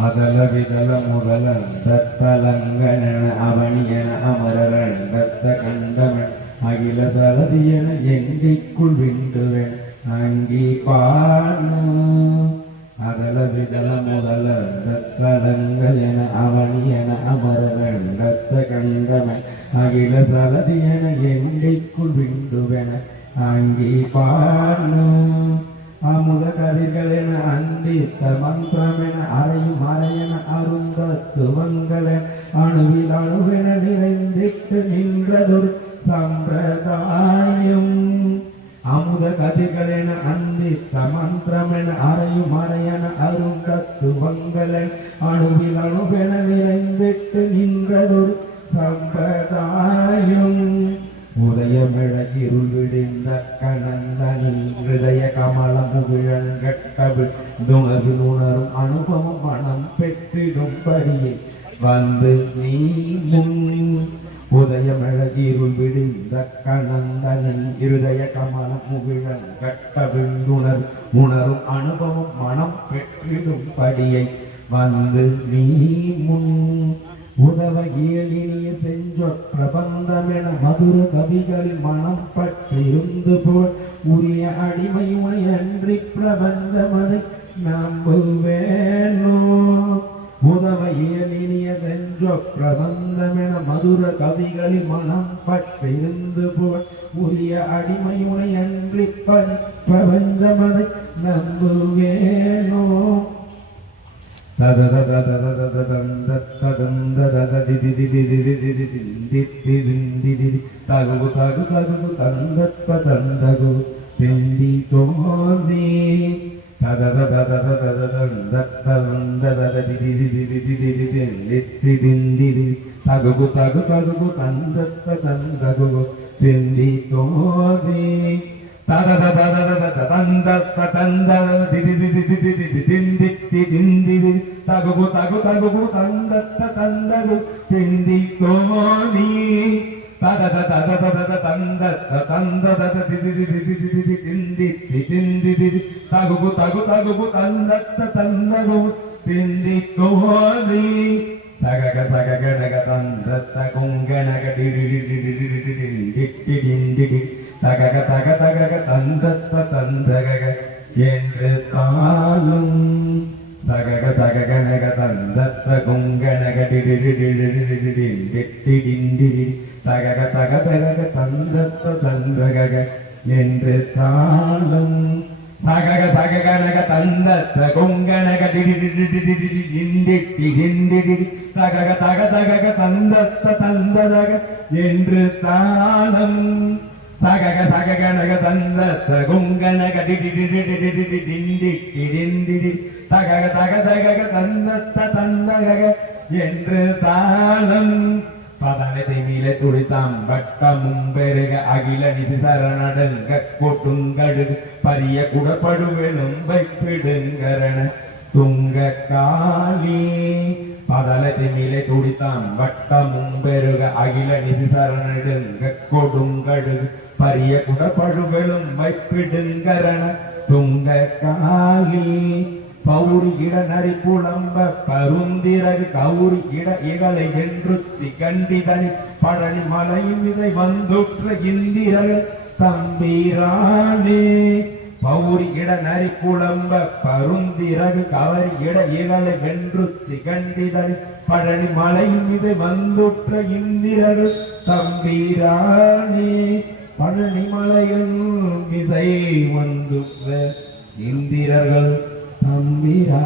அதல விதல முதல தத்தலங்கன அவனியன அமரரண்டத்த கண்டவன் அகில சலதியன எண்டிக்குள் விண்டுவன் அங்கி பானு அதல விதல முதல தத்தலங்கன அவனியன அமரரண்டத்த கண்டவன் அகில சலதியன எண்டிக்குள் விண்டுவன அங்கி பானு அமுத கதிர்களென அந்தித்த மந்திரமென அறையும் அறையென அருந்த துவங்களென அணுவில் அணுவென நிறைந்திட்டு நின்றதொரு சம்பிரதாயம். அமுத கதிர்களென அந்தித்த மந்திரமென அறையும் அறையென அருந்த துவங்களென அணுவில் அணுவென நிறைந்திட்டு நின்றதொரு சம்பிரதாயம். ഉദയമഴകിരുവിടിന്ന കണന്തനിൽ ഹൃദയ കമളമു വിഴങ്കട്ടവിണുണറും അനുഭവം പണം പെട്ടിടുംപടിയിൽ വന്ന് നീ മുൻ ഉദയമഴകിരുൾ വിടിന്ത കണന്തനൻ ഇരുദയ കമലം മുകിഴൻ കട്ട വിണ്ടുണർ ഉണറും അണുപവും മണം പെട്ടിടും പടിയൈ വന്ന് നീ മുൻ உதவ இயலினிய செஞ்சொற் பிரபந்தமென மதுர கவிகளில் மனம் பற்றிருந்து போல் உரிய அடிமையுனை அன்றி பிரபந்தமதை நம்புவேனோ. உதவ இயலினிய செஞ்சொற் பிரபந்தமென மதுர கவிகளில் மனம் பற்றிருந்து போல் உரிய அடிமையுனை அன்றி பிரபந்தமதை நம்புவேனோ. తగు തകു തകു തകു തന്തപ്പ തന്തകു തെണ്ടി തോന്നി തകു തകു തകു തന്തപ്പ തന്തകു తద తద తద తంద తంద దిది దిది దిది దిది దింది దింది తగుగు తగు తగుగు తంద తందగు తింది తోని తద తద తద తద తంద తంద తద దిది దిది దిది దిది తింది తింది దిది తగుగు తగు తగుగు తంద తందగు తింది తోని సగగ సగగ నగ తందత్త కుంగనగ DD DD DD DD DD DD DD தகக தக தகக தந்தத்த தந்தகக என்று தானும் சகக சககனக தந்தத்த குங்கனக தகக தக தகக தந்தத்த தந்தகக என்று தானும் சகக சககனக தந்தத்த கொங்கனக திண்டிட்டி ஹிண்டிடி தகக தக தகக தந்தத்த தந்ததக என்று தானம் சகக சகக நக தந்த தகுங்கனக டிடிடிடிடிடிடிடிடிடிடிடிடி தகக தக தகக தந்தத்த தந்தகக என்று தானம் பதனத்தை மீள துளித்தாம் வட்டமும் மும்பெருக அகில நிசி சரணடங்க கொட்டுங்கடுகு பரிய குடப்படுவெலும் வைப்பிடுங்கரண துங்க காளி பதலத்தை மேலே துடித்தான் வட்டமும் பெருக அகில நிதிசரணடுங்க கொடுங்கடுகு பரிய குடப்படுவெளும் வைப்பிடுங்கரண துங்க காலி பௌரி இட நரி புலம்ப பருந்திரகு கௌரி இட இகலை என்று சிகண்டிதனி பழனி மலையின் விதை வந்துற்ற இந்திரர்கள் தம்பிரானே. பௌரி இட நரி குழம்ப பருந்திரகு கவரி இட இகலை வென்று சிகண்டிதழி பழனி மலையின் மீது வந்துற்ற இந்திரர்கள் தம்பிரானே பழனி மலையின் விதை வந்துற்ற இந்திரர்கள் தம்பிரா